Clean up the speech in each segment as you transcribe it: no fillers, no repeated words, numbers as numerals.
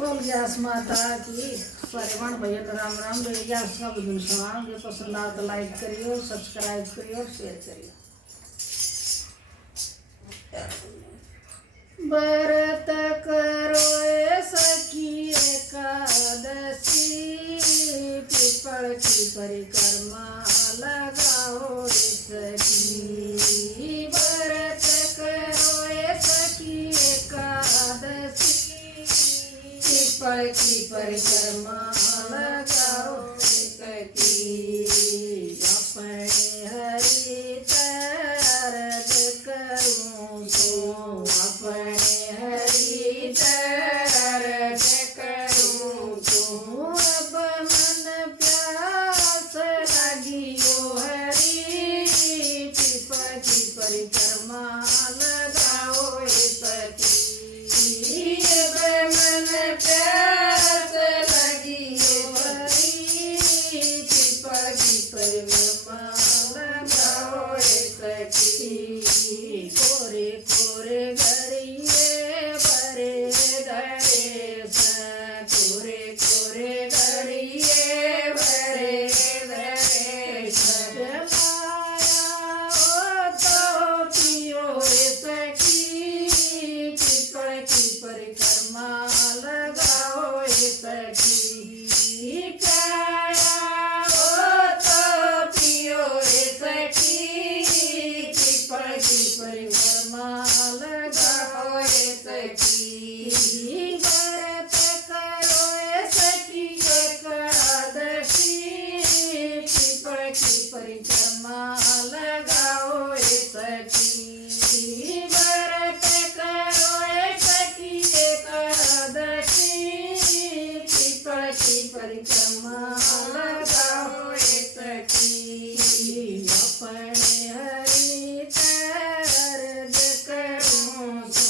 बोल गैस माता की परिवार भैया राम राम भैया सब दिन सुनाओ। जो पसंद आओ तो लाइक करियो, सब्सक्राइब करियो, शेयर करियो। व्रत करो सखी एकादशी, पीपल की परिक्रमा लगाओ सखी। व्रत करो सखी एकादशी, पीपल की परिक्रमा लगाओ सखी। अपने हरि तरज करूं तो, अपने हरि तरज करूं तो, अब मन प्यास लगियो हरि, पीपल की परिक्रमा लगाओ सखी। अब मन प्यास लगियो हरि, पीपल की परिक्रमा लगाओ सखी। कोरे कोरे घड़िए बरे धरे सन, कोरे कोरे घड़िए बरे धरे सन। माया तो पियो सखी, पीपल की परिक्रमा लगाओ सखी। काया तो पियो सखी, पीपल की परिक्रमा लगाओ सखी। व्रत करो सखी एकादशी, पीपल की परिक्रमा लगाओ सखी। व्रत करो सखी एकादशी, पीपल की परिक्रमा लगाओ सखी। अपने हरि तरज करूं तो,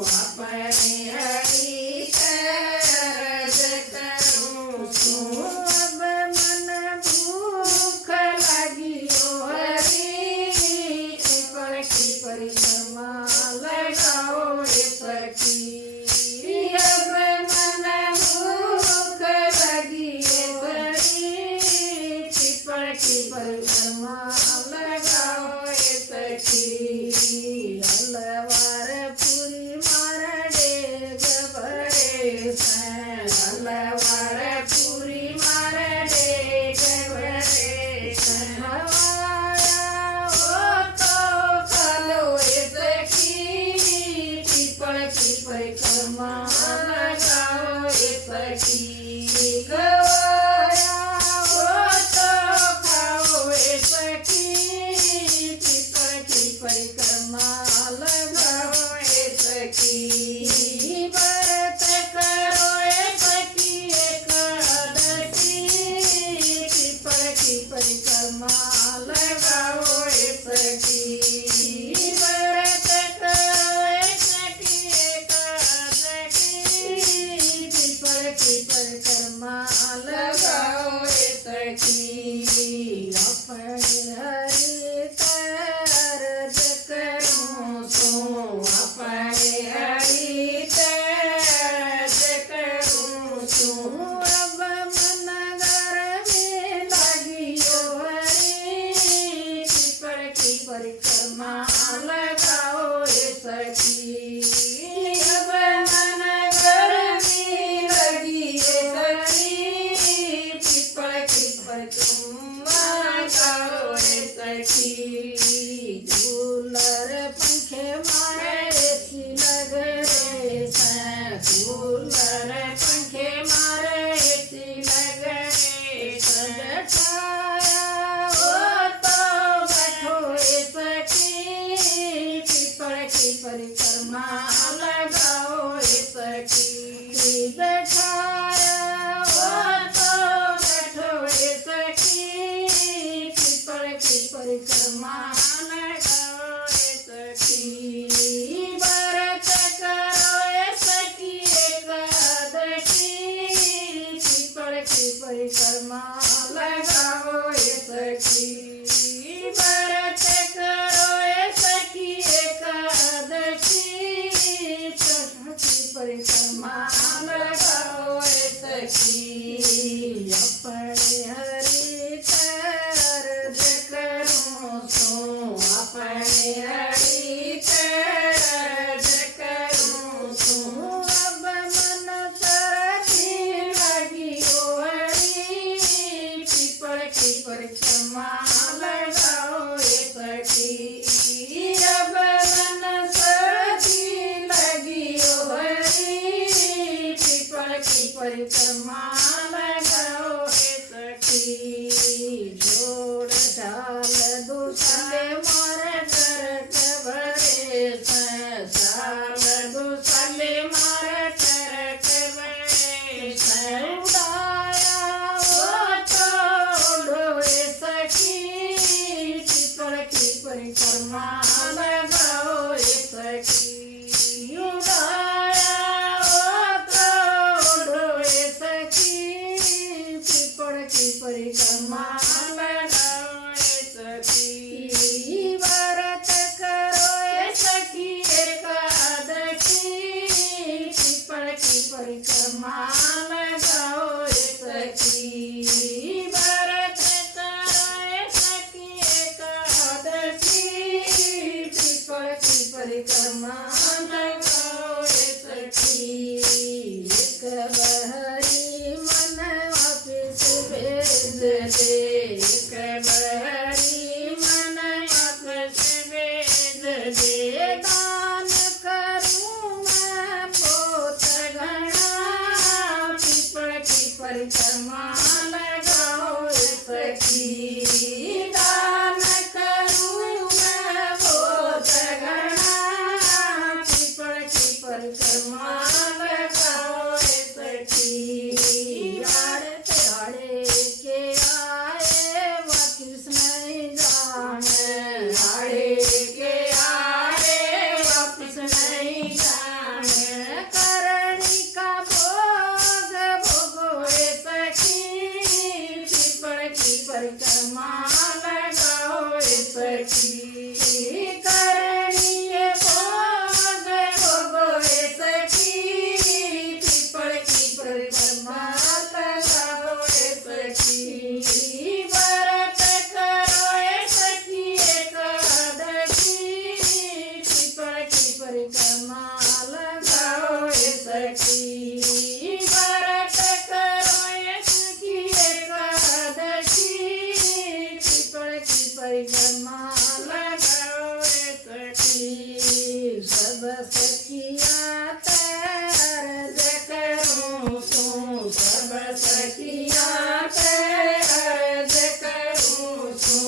अपने हरि तरज करूं तो, अब मन भूख लगियो हरि, पीपल की परिक्रमा लगाओ सखी। अब मन भूख लगियो हरि, पीपल की परिक्रमा लगाओ सखी। अलवारपुरी मार डेग बड़े सन, अलवारपुरी मार डेग बड़े सन। हमारा हो तो कालो सखी, पीपल की परिक्रमा लगाओ सखी। गवाया हो तो खाओ सखी, पीपल की परिक्रमा लगाओ सखी। व्रत करो सखी एकादशी, पीपल की परिक्रमा लगाओ सखी। व्रत करो सखी एकादशी, पीपल की परिक्रमा लगाओ सखी। अपने हरि तरज करूं तो, अपने हरि तरज करूं तो, अब मन घर में लगियो हरि, पीपल की परिक्रमा लगाओ सखी। अब मन घर में लगियो हरि, पीपल की परिक्रमा लगाओ सखी। कूलर पंखे मारे एसी लग रे सन, कूलर पंखे मारे एसी लग रे सन। छाया हो तो बैठो सखी, पीपल की परिक्रमा लगाओ सखी। छाया हो तो बैठो सखी, पीपल की परिक्रमा लगाओ सखी। व्रत करो सखी एकादशी, पीपल की परिक्रमा लगाओ सखी। व्रत करो सखी एकादशी, परिक्रमा लगाओ। साल दुसाले मारे टरक बैस उड़ाया ओ तोड़ोए सखी पीपल की परिक्रमा लगाओ सखी उड़ाया ओ तोड़ोए सखी पीपल की परिक्रमा लगाओ सखी व्रत करो सखी एकादशी पीपल की परिक्रमा लगाओ सखी व्रत करो सखी एकादशी पीपल की परिक्रमा लगाओ सखी एक बहरी मन वापिस भेज दे एक बहरी मन वापिस भेज दे दान करूं मैं पोत घड़ा पीपल की परिक्रमा लगाओ सखी दान करूं मैं पोत घड़ा पीपल की परिक्रमा लगाओ सखी आड़े के आए वापिस नहीं जाने आड़े के आए वापिस नहीं जाने करणी का भोग भोगोए सखी पीपल की परिक्रमा लगाओ सखी करणी भोग भोगोए सखी पीपल की परिक्रमा लगाओ सखी व्रत करो सखी एकादशी पीपल की परिक्रमा लगाओ सखी व्रत करो सखी एकादशी पीपल की परिक्रमा लगाओ सखी सब सखिया अर्ज करूं सो सब सखिया अर्ज करूं सो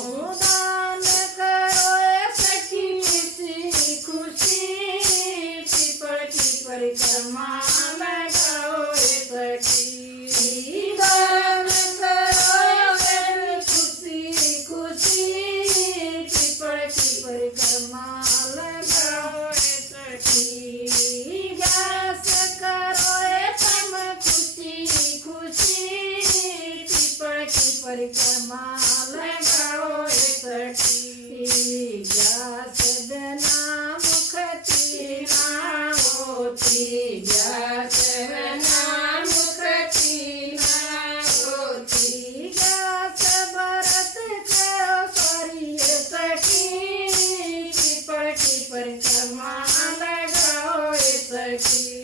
दान करो सखी खुशी खुशी पीपल की परिक्रमा लगाओ सखी दान करो खुशी खुशी पीपल की परिक्रमा लगाओ सखी व्यास करो तम खुशी खुशी पीपल की परिक्रमा लगाओ सखी व्यास बिना मुक्ति ना होती व्यास बिना मुक्ति ना होती व्यास व्रत करो सॉरी सखी पीपल की परिक्रमा लगाओ सखी